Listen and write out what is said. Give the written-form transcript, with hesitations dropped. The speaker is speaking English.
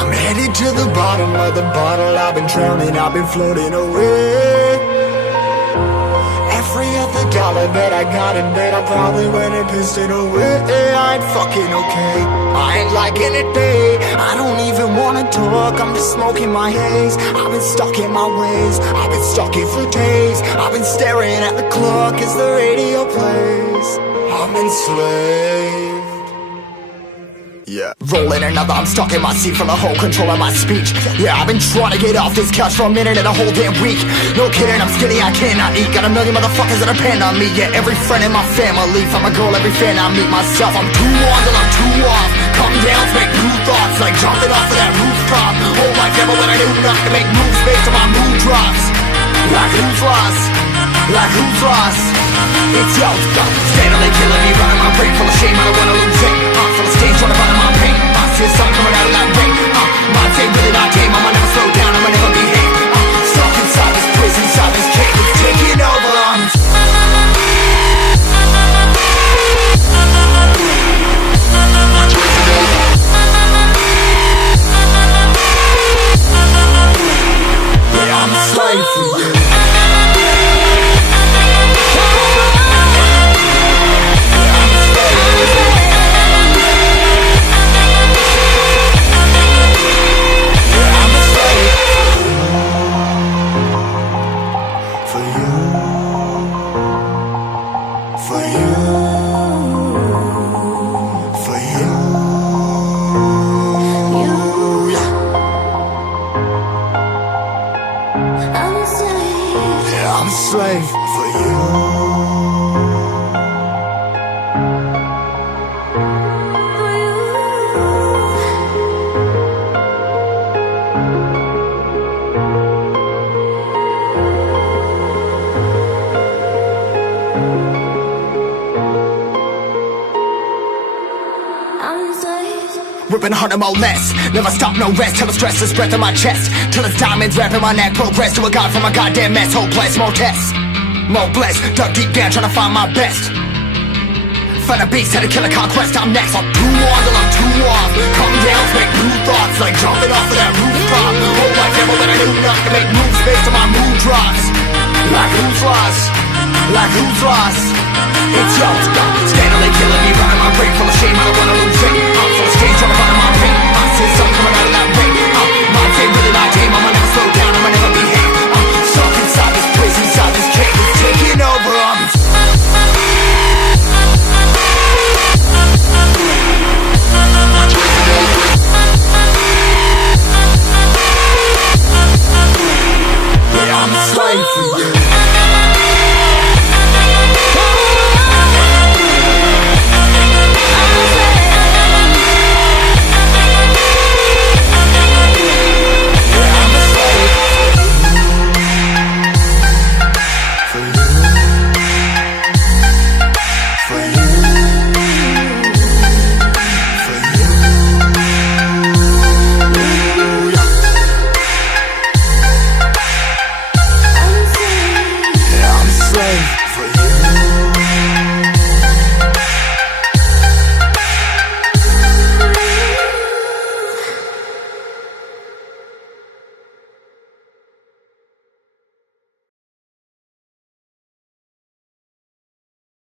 I'm headed to the bottom of the bottle. I've been drowning, I've been floating away. Every other dollar that I got in bed, I probably went and pissed it away. I ain't fucking okay, I ain't liking it, babe. I don't even wanna talk, I'm just smoking my haze. I've been stuck in my ways, I've been stuck here for days. I've been staring at the clock as the radio plays. I'm enslaved. Yeah, rolling another, I'm stuck in my seat from the whole control of my speech. Yeah, I've been trying to get off this couch for a minute and a whole damn week. No kidding, I'm skinny, I cannot eat. Got a million motherfuckers that depend on me. Yeah, every friend in my family, from a girl, every fan I meet myself. I'm too on till I'm too off. Come down to make new thoughts, like jumping off of that rooftop. Whole life ever when I knew not to make moves based on my mood drops. Like who's lost? Like who's lost? It's yo, steadily killing me, running my brain full of shame. I don't wanna lose it. Full of stage, trying to find my pain. I see the sun coming out of that rain. Minds ain't really not tame. I'ma never slow down, I'ma never behave. Stuck inside this prison, inside this cage. It's taking over. Yeah, I'm a slave for you. I'm a slave for you. Ripping harder, more less. Never stop, no rest. Till the stress is breath in my chest. Till it's diamonds wrapping my neck. Progress to a god from a goddamn mess. Hopeless, more tests, more blessed. Dug deep down, trying to find my best. Find a beast, had to kill a conquest. I'm next. I'm too on till I'm too off. Come down to make new thoughts, like jumping off of that rooftop. Whole life ever when I knew not to make moves based on my mood drops. Like who's lost? Like who's lost? It's yo, steadily killing me, running my brain full of shame. I don't wanna lose it. I'm full of stage, trying to find my